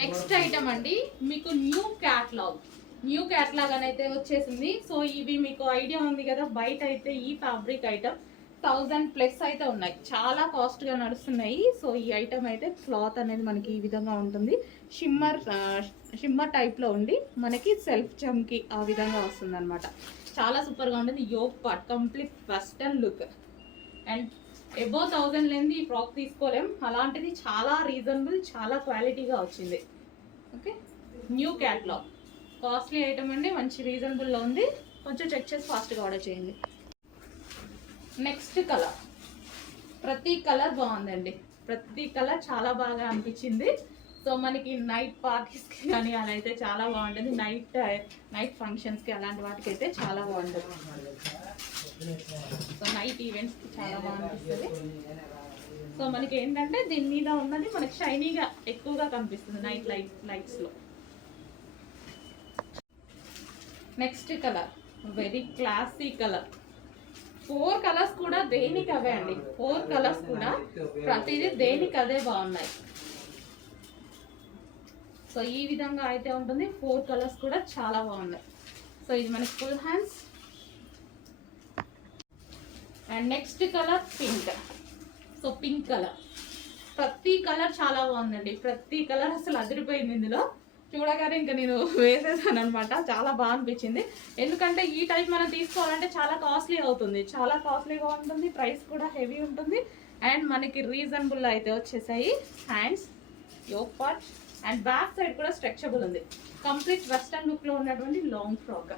Next item అండి, మీకు new catalogue అని అయితే వచ్చేసింది. సో ఇవి మీకు ఐడియా ఉంది కదా, బయట అయితే ఈ ఫ్యాబ్రిక్ ఐటమ్ 1000+ అయితే ఉన్నాయి, చాలా కాస్ట్ గా నడుస్తున్నాయి. సో ఈ ఐటమ్ అయితే క్లాత్ అనేది మనకి ఈ విధంగా ఉంటుంది, షిమ్మర్ టైప్ లో ఉండి మనకి సెల్ఫ్ చమ్కి ఆ విధంగా వస్తుంది అనమాట. చాలా సూపర్ గా ఉంటుంది. Yoke part complete western look and ఎబో 1000 లేనిది ఈ ఫ్రాక్ తీసుకోలేం, అలాంటిది చాలా రీజనబుల్, చాలా క్వాలిటీగా వచ్చింది. Okay, new catalogue costly item అండి, మంచి రీజనబుల్లో ఉంది. కొంచెం చెక్ చేసి ఫాస్ట్గా ఆర్డర్ చేయండి. నెక్స్ట్ కలర్, ప్రతి కలర్ బాగుందండి, ప్రతి కలర్ చాలా బాగా అనిపించింది. సో మనకి నైట్ పార్టీస్కి కానీ అలా అయితే చాలా బాగుంటుంది, నైట్ ఫంక్షన్స్కి అలాంటి వాటికి అయితే చాలా బాగుంటుంది. సో నైట్ ఈవెంట్స్కి చాలా బాగా అనిపిస్తుంది. సో మనకి ఏంటంటే దీని మీద ఉన్నది మనకి షైనీగా ఎక్కువగా కనిపిస్తుంది నైట్ లైట్స్లో. Next colour very classy colour. 4 colours కూడా దేనికి అవే అండి, 4 కలర్స్ కూడా ప్రతిదీ దేనికి అదే బాగున్నాయి. సో ఈ విధంగా అయితే ఉంటుంది, 4 కలర్స్ కూడా చాలా బాగున్నాయి. సో ఇది మనకి full hands. And next colour pink. So pink colour, ప్రతి కలర్ చాలా బాగుందండి, ప్రతి కలర్ అసలు అదిరిపోయింది. ఇందులో చూడగానే ఇంకా నేను వేసేసాను అనమాట, చాలా బాగా అనిపించింది. ఎందుకంటే ఈ టైప్ మనం తీసుకోవాలంటే చాలా కాస్ట్లీ అవుతుంది, చాలా కాస్ట్లీగా ఉంటుంది, ప్రైస్ కూడా హెవీ ఉంటుంది. అండ్ మనకి రీజనబుల్ అయితే వచ్చేసాయి. Hands, yoke part and back side కూడా స్ట్రెచబుల్ ఉంది. కంప్లీట్ వెస్టర్న్ లుక్లో ఉన్నటువంటి లాంగ్ ఫ్రాక్.